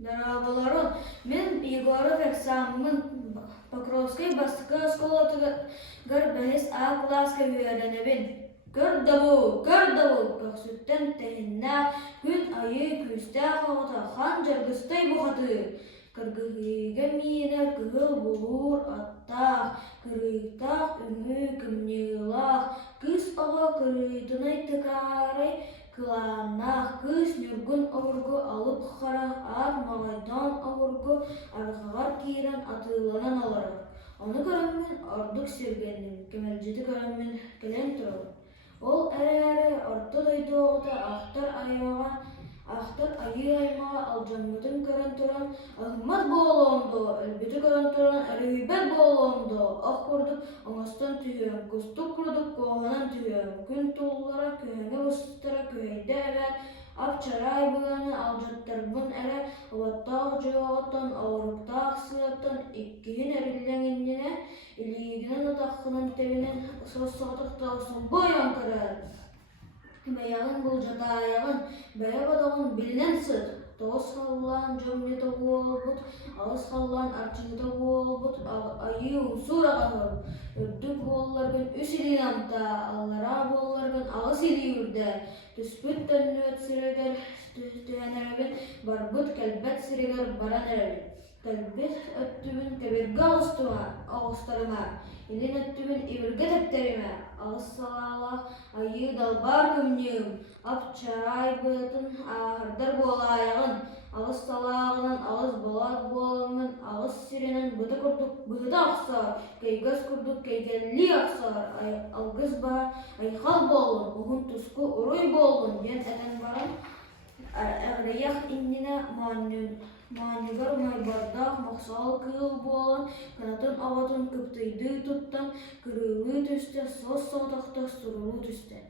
Дороголорун, мен Егоров экзамен Покровской басқа школатыгар бәхес А класска үйәренебин. Көр дабу, көксүттен тәһиннә, күн айы күстә хавата хан жаргыстай бухаты. Кыргыгыга миенер кыгыл булур аттах, кырыйтах үмү кымнылах, кыз ага кырыйтынай тыкарай, кыланах кыз нүргүн овургу алып хара ар малайдан овургу архагар киирен атыыланан аларар. Оны көрөммүн ордук сиргенним, кемелжити көрөммүн келен турабын. Ол әрі орто дойдуоғыта ахтар айы аймаға алжаммытын көрөн туран, ағымат болуымду, әлбеті көрөн туран, әрүйбет болуымду, ақ көрдік оңастан түйем, күстік күрдік коғанан түйем, күн туллара көһеңе бұстыра көйді әрәр, апчарай бұғаны алжаттарбын әрәр, ұлаттақ жоғаттан, ауырықтақ сыяттан, иккиін әрілдеңініне, илигінен атаққынан тебінен сосоғытықтаусын бойан көрәр. Бәяғын бұл жатайағын, бәя бадағын білінен сыд. Тоғыз қалуан жөмнеті олбұт, ағыз қалуан арчынеті олбұт, айы ұмсур ағағыр. Үрдік болларғын үш илин амта, аллара болларғын ағыз или үрді. Түспүт төннөт сірегер түйәнәрәбін, барбыт кәлбәт сірегер баран әрәбін. Кәлбет өттүбін кәберге ағыстарыма, илин өттүбін ибірге тәптеріме, ағыз салалақ айы далбар көмнеуім, апчарай бұятын ағардар болайағын, ағыз салағынан ағыз болат болыңын, ағыз сиренен бұты күрдік бұты ақсар, кейгіз күрдік кейгелі ақсар, алғыз ба айқал болын, ұғын тұсқы ұруй болын, ден әтен баран, әріяқ инніне маанигар майбардақ мақсал кыл болын, канатын ағатын күптейді тұттан, кырылы түсті, сос саутақта сұрылы түсті.